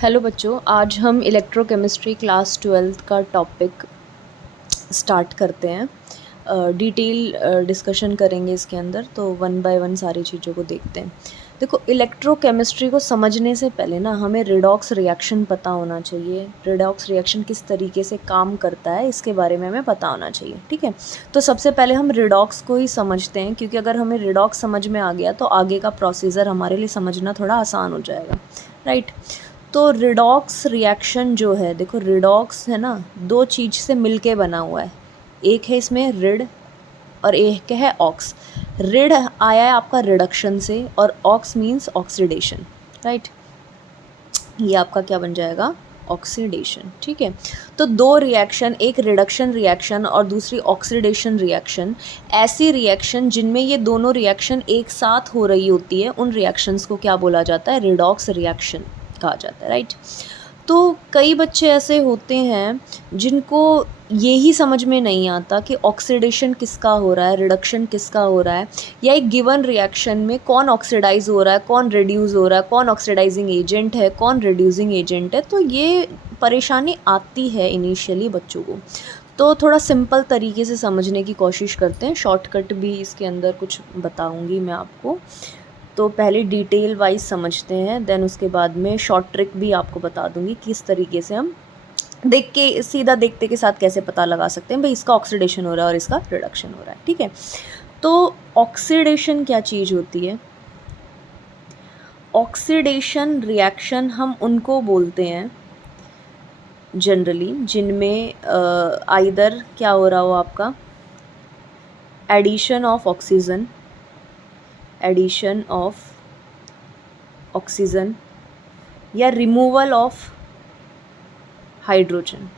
Hello बच्चों, आज हम इलेक्ट्रोकेमिस्ट्री क्लास 12th का टॉपिक स्टार्ट करते हैं। डिटेल डिस्कशन करेंगे इसके अंदर, तो वन बाय वन सारी चीज़ों को देखते हैं। देखो, इलेक्ट्रोकेमिस्ट्री को समझने से पहले ना हमें रिडॉक्स रिएक्शन पता होना चाहिए। रिडॉक्स रिएक्शन किस तरीके से काम करता है इसके बारे में हमें पता होना चाहिए, ठीक है। तो सबसे पहले हम रिडॉक्स को ही समझते हैं, क्योंकि अगर हमें रिडॉक्स समझ में आ गया तो आगे का प्रोसीजर हमारे लिए समझना थोड़ा आसान हो जाएगा, राइट। तो रिडॉक्स रिएक्शन जो है, देखो रिडॉक्स है ना, दो चीज़ से मिलके बना हुआ है। एक है इसमें रिड और एक है ऑक्स। रिड आया है आपका रिडक्शन से और ऑक्स मीन्स ऑक्सीडेशन, राइट। ये आपका क्या बन जाएगा, ऑक्सीडेशन, ठीक है। तो दो रिएक्शन, एक रिडक्शन रिएक्शन और दूसरी ऑक्सीडेशन रिएक्शन, ऐसी रिएक्शन जिनमें ये दोनों रिएक्शन एक साथ हो रही होती है, उन रिएक्शंस को क्या बोला जाता है, रिडॉक्स रिएक्शन कहा जाता है, राइट। तो कई बच्चे ऐसे होते हैं जिनको यही समझ में नहीं आता कि ऑक्सीडेशन किसका हो रहा है, रिडक्शन किसका हो रहा है, या एक गिवन रिएक्शन में कौन ऑक्सीडाइज हो रहा है, कौन रिड्यूस हो रहा है, कौन ऑक्सीडाइजिंग एजेंट है, कौन रिड्यूसिंग एजेंट है। तो ये परेशानी आती है इनिशियली बच्चों को। तो थोड़ा सिंपल तरीके से समझने की कोशिश करते हैं, शॉर्टकट भी इसके अंदर कुछ बताऊंगी मैं आपको। तो पहले डिटेल वाइज समझते हैं, देन उसके बाद में शॉर्ट ट्रिक भी आपको बता दूंगी किस तरीके से हम देख के, सीधा देखते के साथ कैसे पता लगा सकते हैं भाई इसका ऑक्सीडेशन हो रहा है और इसका रिडक्शन हो रहा है, ठीक है। तो ऑक्सीडेशन क्या चीज़ होती है, ऑक्सीडेशन रिएक्शन हम उनको बोलते हैं जनरली जिनमें आइदर क्या हो रहा हो आपका, एडिशन ऑफ ऑक्सीजन या रिमूवल ऑफ हाइड्रोजन,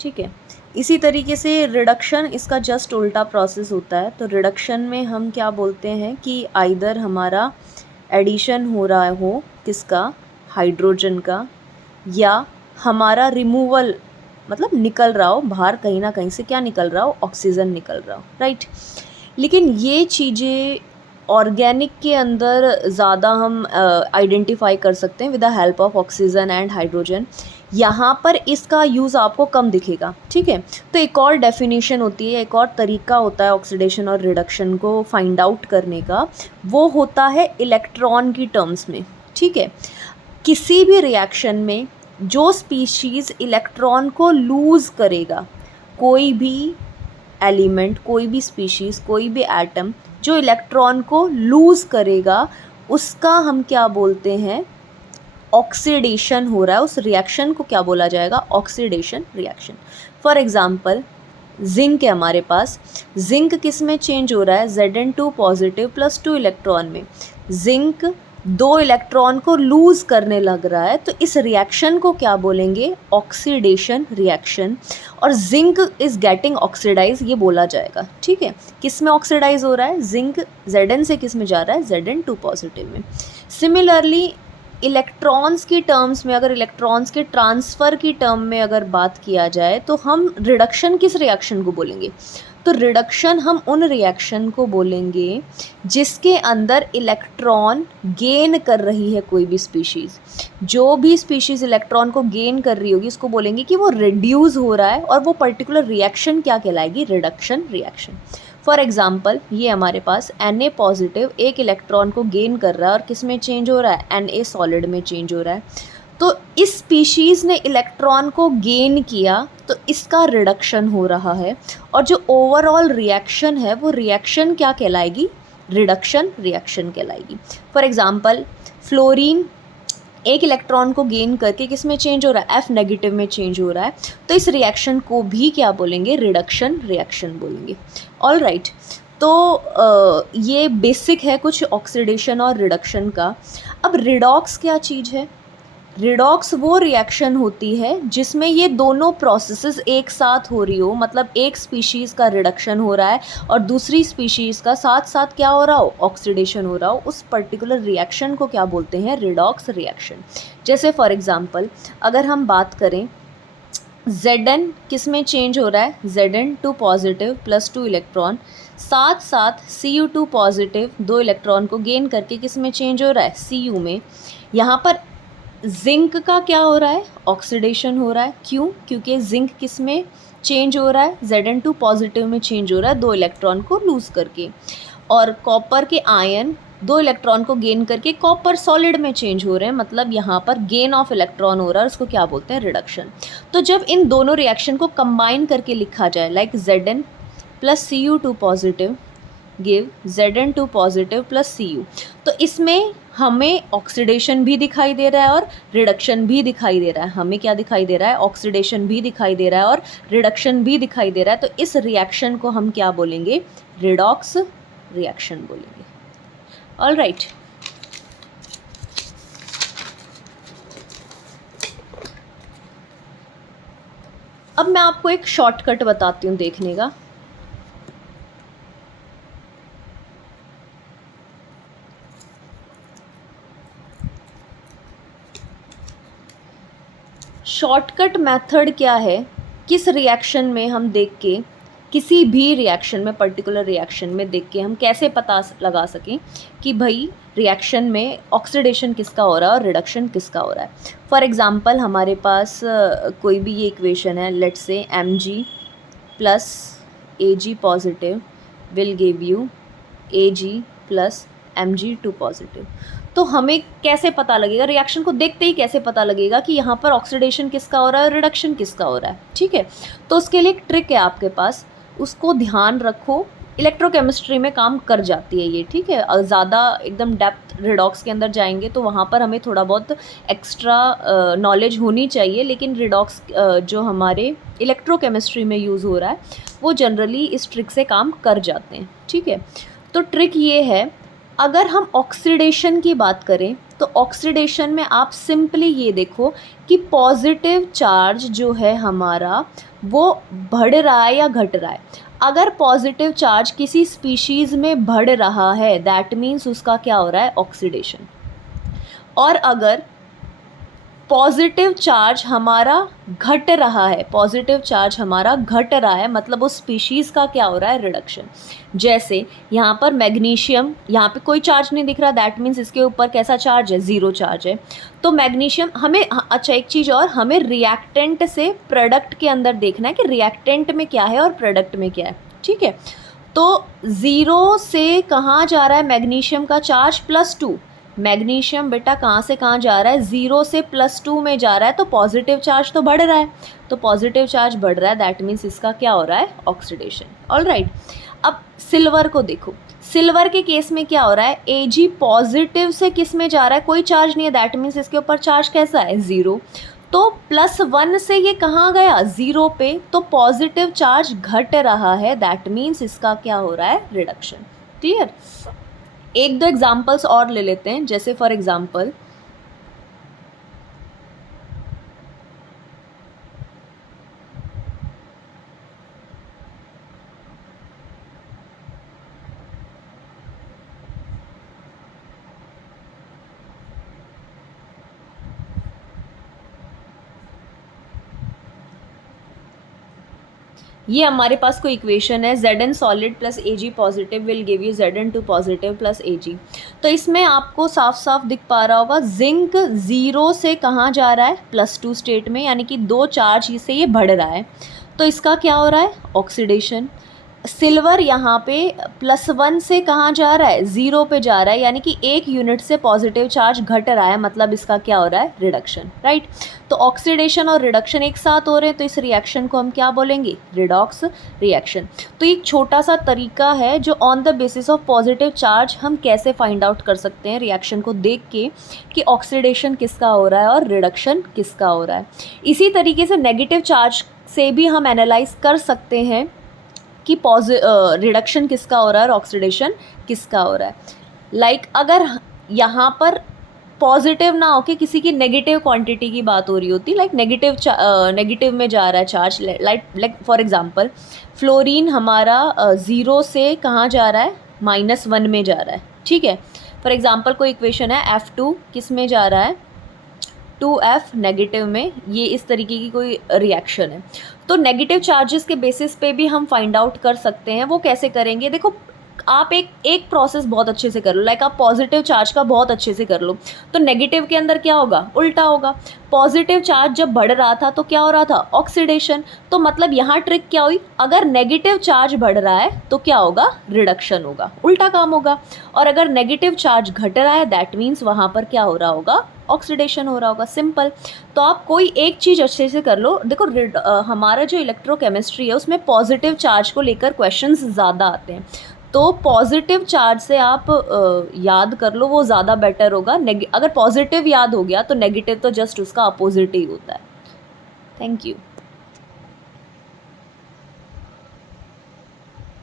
ठीक है। इसी तरीके से रिडक्शन, इसका जस्ट उल्टा प्रोसेस होता है। तो रिडक्शन में हम क्या बोलते हैं कि आइदर हमारा एडिशन हो रहा हो किसका, हाइड्रोजन का, या हमारा रिमूवल मतलब निकल रहा हो बाहर, कहीं ना कहीं से क्या निकल रहा हो, ऑक्सीजन निकल रहा हो, राइट। लेकिन ये चीज़ें ऑर्गेनिक के अंदर ज़्यादा हम आइडेंटिफाई कर सकते हैं with the help of oxygen and hydrogen. यहाँ पर इसका यूज़ आपको कम दिखेगा, ठीक है। तो एक और डेफिनेशन होती है, एक और तरीका होता है ऑक्सीडेशन और रिडक्शन को फाइंड आउट करने का, वो होता है इलेक्ट्रॉन की टर्म्स में, ठीक है। किसी भी रिएक्शन में जो स्पीशीज़ इलेक्ट्रॉन को लूज़ करेगा, कोई भी एलिमेंट, कोई भी स्पीशीज़, कोई भी एटम जो इलेक्ट्रॉन को लूज़ करेगा, उसका हम क्या बोलते हैं, ऑक्सीडेशन हो रहा है। उस रिएक्शन को क्या बोला जाएगा, oxidation reaction. For example zinc है हमारे पास, जिंक किस में चेंज हो रहा है, Zn2 पॉजिटिव प्लस 2 इलेक्ट्रॉन में। जिंक 2 इलेक्ट्रॉन को लूज करने लग रहा है, तो इस रिएक्शन को क्या बोलेंगे, ऑक्सीडेशन रिएक्शन। और जिंक इज गेटिंग ऑक्सीडाइज, ये बोला जाएगा, ठीक है। किस में ऑक्सीडाइज हो रहा है, जिंक Zn से किस में जा रहा है, Zn2 पॉजिटिव में। सिमिलरली इलेक्ट्रॉन्स की टर्म्स में, अगर इलेक्ट्रॉन्स के ट्रांसफ़र की टर्म में अगर बात किया जाए, तो हम रिडक्शन किस रिएक्शन को बोलेंगे, तो रिडक्शन हम उन रिएक्शन को बोलेंगे जिसके अंदर इलेक्ट्रॉन गेन कर रही है कोई भी स्पीशीज़। जो भी स्पीशीज़ इलेक्ट्रॉन को गेन कर रही होगी उसको बोलेंगे कि वो रिड्यूस हो रहा है, और वो पर्टिकुलर रिएक्शन क्या कहलाएगी, रिडक्शन रिएक्शन। फॉर एग्जाम्पल ये हमारे पास Na पॉजिटिव एक इलेक्ट्रॉन को गेन कर रहा है, और किस में चेंज हो रहा है, Na सॉलिड में चेंज हो रहा है। तो इस स्पीशीज़ ने इलेक्ट्रॉन को गेन किया, तो इसका रिडक्शन हो रहा है, और जो ओवरऑल रिएक्शन है वो रिएक्शन क्या कहलाएगी, रिडक्शन रिएक्शन कहलाएगी। फॉर एग्जाम्पल फ्लोरीन एक इलेक्ट्रॉन को गेन करके किस में चेंज हो रहा है, F नेगेटिव में चेंज हो रहा है, तो इस रिएक्शन को भी क्या बोलेंगे, रिडक्शन रिएक्शन बोलेंगे। All right. तो ये बेसिक है कुछ ऑक्सीडेशन और रिडक्शन का। अब रिडॉक्स क्या चीज़ है, रिडॉक्स वो रिएक्शन होती है जिसमें ये दोनों प्रोसेसेस एक साथ हो रही हो, मतलब एक स्पीशीज़ का रिडक्शन हो रहा है और दूसरी स्पीशीज़ का साथ साथ क्या हो रहा हो, ऑक्सीडेशन हो रहा हो। उस पर्टिकुलर रिएक्शन को क्या बोलते हैं, रिडॉक्स रिएक्शन। जैसे फॉर एग्जांपल अगर हम बात करें, Zn किस में चेंज हो रहा है, Zn2 पॉजिटिव प्लस 2 इलेक्ट्रॉन, साथ साथ Cu2 पॉजिटिव 2 इलेक्ट्रॉन को गेन करके किस में चेंज हो रहा है, Cu में। यहाँ पर जिंक का क्या हो रहा है, ऑक्सीडेशन हो रहा है। क्यों? क्योंकि जिंक किस में चेंज हो रहा है, Zn2 पॉजिटिव में चेंज हो रहा है 2 इलेक्ट्रॉन को लूज़ करके। और कॉपर के आयन 2 इलेक्ट्रॉन को गेन करके कॉपर सॉलिड में चेंज हो रहे हैं, मतलब यहाँ पर गेन ऑफ इलेक्ट्रॉन हो रहा है, उसको क्या बोलते हैं, रिडक्शन। तो जब इन दोनों रिएक्शन को कंबाइन करके लिखा जाए, like Zn plus Cu2 positive give Zn2 positive plus Cu, तो इसमें हमें ऑक्सीडेशन भी दिखाई दे रहा है और रिडक्शन भी दिखाई दे रहा है। हमें क्या दिखाई दे रहा है, ऑक्सीडेशन भी दिखाई दे रहा है और रिडक्शन भी दिखाई दे रहा है। तो इस रिएक्शन को हम क्या बोलेंगे, रिडॉक्स रिएक्शन बोलेंगे। All right. अब मैं आपको एक शॉर्टकट बताती हूँ देखने का। शॉर्टकट मेथड क्या है, किस रिएक्शन में हम देख के, किसी भी रिएक्शन में, पर्टिकुलर रिएक्शन में देख के हम कैसे पता लगा सकें कि भाई रिएक्शन में ऑक्सीडेशन किसका हो रहा है और रिडक्शन किसका हो रहा है। फॉर एग्ज़ाम्पल हमारे पास कोई भी ये इक्वेशन है, let's say Mg plus Ag positive will give you Ag plus Mg2 positive. तो हमें कैसे पता लगेगा, रिएक्शन को देखते ही कैसे पता लगेगा कि यहाँ पर ऑक्सीडेशन किसका हो रहा है और रिडक्शन किसका हो रहा है, ठीक है। तो उसके लिए एक ट्रिक है आपके पास, उसको ध्यान रखो, इलेक्ट्रोकेमिस्ट्री में काम कर जाती है ये, ठीक है। ज़्यादा एकदम डेप्थ रिडॉक्स के अंदर जाएंगे तो वहाँ पर हमें थोड़ा बहुत एक्स्ट्रा नॉलेज होनी चाहिए, लेकिन रिडॉक्स जो हमारे इलेक्ट्रोकेमिस्ट्री में यूज़ हो रहा है वो जनरली इस ट्रिक से काम कर जाते हैं, ठीक है। तो ट्रिक ये है, अगर हम ऑक्सीडेशन की बात करें तो ऑक्सीडेशन में आप सिंपली ये देखो कि पॉजिटिव चार्ज जो है हमारा वो बढ़ रहा है या घट रहा है। अगर पॉजिटिव चार्ज किसी स्पीशीज़ में बढ़ रहा है दैट मीन्स उसका क्या हो रहा है, ऑक्सीडेशन। और अगर पॉजिटिव चार्ज हमारा घट रहा है, पॉजिटिव चार्ज हमारा घट रहा है, मतलब उस स्पीशीज़ का क्या हो रहा है, रिडक्शन। जैसे यहाँ पर मैग्नीशियम, यहाँ पे कोई चार्ज नहीं दिख रहा, दैट मीन्स इसके ऊपर कैसा चार्ज है, ज़ीरो चार्ज है। तो मैग्नीशियम हमें, अच्छा एक चीज़ और, हमें रिएक्टेंट से प्रोडक्ट के अंदर देखना है कि रिएक्टेंट में क्या है और प्रोडक्ट में क्या है, ठीक है। तो ज़ीरो से कहाँ जा रहा है मैग्नीशियम का चार्ज, +2। मैग्नीशियम बेटा कहाँ से कहाँ जा रहा है, 0 से +2 में जा रहा है, तो पॉजिटिव चार्ज तो बढ़ रहा है। तो पॉजिटिव चार्ज बढ़ रहा है, दैट मीन्स इसका क्या हो रहा है, ऑक्सीडेशन। All right. अब सिल्वर को देखो, सिल्वर के केस में क्या हो रहा है, Ag पॉजिटिव से किस में जा रहा है, कोई चार्ज नहीं है, दैट मीन्स इसके ऊपर चार्ज कैसा है, 0। तो +1 से ये कहाँ गया, 0 पे, तो पॉजिटिव चार्ज घट रहा है, दैट मीन्स इसका क्या हो रहा है, रिडक्शन। क्लियर। एक दो एग्जाम्पल्स और ले लेते हैं, जैसे फॉर एग्जाम्पल ये हमारे पास कोई इक्वेशन है, Zn solid plus Ag positive will give you Zn2 positive plus Ag। तो इसमें आपको साफ साफ दिख पा रहा होगा, जिंक 0 से कहाँ जा रहा है, +2 स्टेट में, यानी कि 2 चार्ज से ये बढ़ रहा है, तो इसका क्या हो रहा है, ऑक्सीडेशन। सिल्वर यहाँ पे +1 से कहाँ जा रहा है, 0 पे जा रहा है, यानी कि 1 यूनिट से पॉजिटिव चार्ज घट रहा है, मतलब इसका क्या हो रहा है, रिडक्शन, राइट। तो ऑक्सीडेशन और रिडक्शन एक साथ हो रहे हैं, तो इस रिएक्शन को हम क्या बोलेंगे, रिडॉक्स रिएक्शन। तो एक छोटा सा तरीका है जो on the basis of positive charge हम कैसे फाइंड आउट कर सकते हैं रिएक्शन को देख के कि ऑक्सीडेशन किसका हो रहा है और रिडक्शन किसका हो रहा है। इसी तरीके से नेगेटिव चार्ज से भी हम एनालाइज कर सकते हैं कि रिडक्शन किसका हो रहा है और ऑक्सीडेशन किसका हो रहा है। लाइक अगर यहाँ पर पॉजिटिव ना होके किसी की नेगेटिव क्वांटिटी की बात हो रही होती, लाइक नेगेटिव में जा रहा है charge, like for example fluorine हमारा 0 से कहाँ जा रहा है, -1 में जा रहा है, ठीक है। फॉर एग्जांपल कोई इक्वेशन है, F2 किस में जा रहा है, 2F नेगेटिव में, ये इस तरीके की कोई रिएक्शन है। तो नेगेटिव चार्जेस के बेसिस पे भी हम फाइंड आउट कर सकते हैं। वो कैसे करेंगे, देखो आप एक प्रोसेस बहुत अच्छे से कर लो, लाइक आप पॉजिटिव चार्ज का बहुत अच्छे से कर लो, तो नेगेटिव के अंदर क्या होगा, उल्टा होगा। पॉजिटिव चार्ज जब बढ़ रहा था तो क्या हो रहा था, ऑक्सीडेशन। तो मतलब यहाँ ट्रिक क्या हुई, अगर नेगेटिव चार्ज बढ़ रहा है तो क्या होगा, रिडक्शन होगा, उल्टा काम होगा। और अगर नेगेटिव चार्ज घट रहा है दैट मीन्स वहाँ पर क्या हो रहा होगा, ऑक्सीडेशन हो रहा होगा, सिंपल। तो आप कोई एक चीज़ अच्छे से कर लो। देखो हमारा जो इलेक्ट्रोकेमिस्ट्री है उसमें पॉजिटिव चार्ज को लेकर क्वेश्चंस ज़्यादा आते हैं, तो पॉजिटिव चार्ज से आप याद कर लो, वो ज़्यादा बेटर होगा। अगर पॉजिटिव याद हो गया तो नेगेटिव तो जस्ट उसका अपोजिट ही होता है। Thank you.